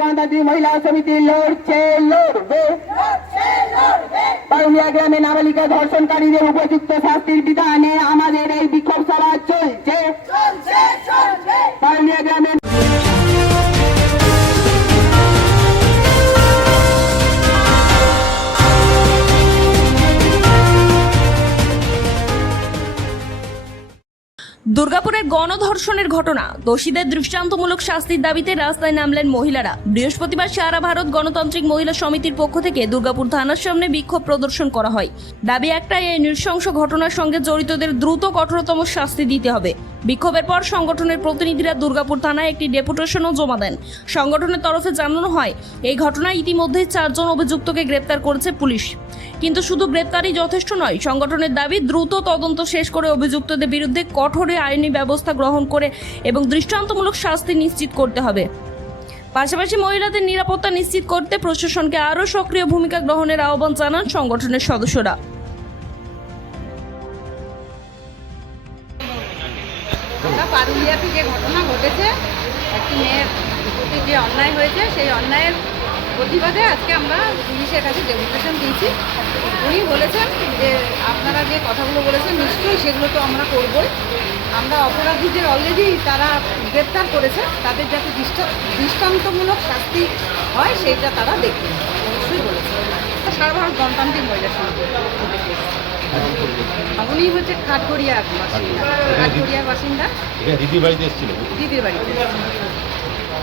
গণতান্ত্রিক মহিলা সমিতি লড়ছে, লড়বে। পারুলিয়া গ্রামে নাবালিকা ধর্ষণকারীদের উপযুক্ত শাস্তির বিধানে আমাদের এই বিক্ষোভ সভা চলছে। পারুলিয়া গ্রামে দুর্গাপুরের গণধর্ষণের ঘটনা, দোষীদের দৃষ্টান্তমূলক শাস্তির দাবিতে রাস্তায় নামলেন মহিলারা। বৃহস্পতিবার সারা ভারত গণতান্ত্রিক মহিলা সমিতির পক্ষ থেকে দুর্গাপুর থানার সামনে বিক্ষোভ প্রদর্শন করা হয়। দাবি একটাই, এই নৃশংস ঘটনার সঙ্গে জড়িতদের দ্রুত কঠোরতম শাস্তি দিতে হবে। বিক্ষোভের পর সংগঠনের প্রতিনিধিরা দুর্গাপুর থানায় একটি ডেপুটেশনও জমা দেন। সংগঠনের তরফে জানানো হয়, এই ঘটনায় ইতিমধ্যে 4 জন অভিযুক্তকে গ্রেপ্তার করেছে পুলিশ। কিন্তু শুধু গ্রেপ্তারই যথেষ্ট নয়, সংগঠনের দাবি দ্রুত তদন্ত শেষ করে অভিযুক্তদের বিরুদ্ধে কঠোর আইনি ব্যবস্থা গ্রহণ করে এবং দৃষ্টান্তমূলক শাস্তি নিশ্চিত করতে হবে। পাশাপাশি মহিলাদের নিরাপত্তা নিশ্চিত করতে প্রশাসনকে আরও সক্রিয় ভূমিকা গ্রহণের আহ্বান জানান সংগঠনের সদস্যরা। পারুলিয়াতে যে ঘটনা ঘটেছে, একটি মেয়ের প্রতি যে অন্যায় হয়েছে, সেই অন্যায়ের প্রতিবাদে আজকে আমরা পুলিশের কাছে ডেপুটেশন দিয়েছি। উনি বলেছেন যে আপনারা যে কথাগুলো বলেছেন নিশ্চয়ই সেগুলো তো আমরা করবই। আমরা অপরাধীদের অলরেডি তারা গ্রেপ্তার করেছে, তাদের যাতে দৃষ্টান্তমূলক শাস্তি হয় সেইটা তারা দেখবে, অবশ্যই বলেছে। সারা ভারত গণতান্ত্রিক মহিলা সমিতি উনি হচ্ছে খাটগড়িয়ার বাসিন্দা। দিদির বাড়িতে এসেছিল, দিদির বাড়িতে।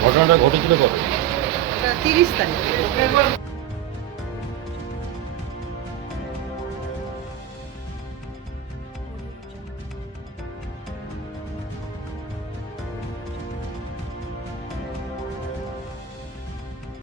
ঘটনাটা ঘটেছিল কত? 30 তারিখ।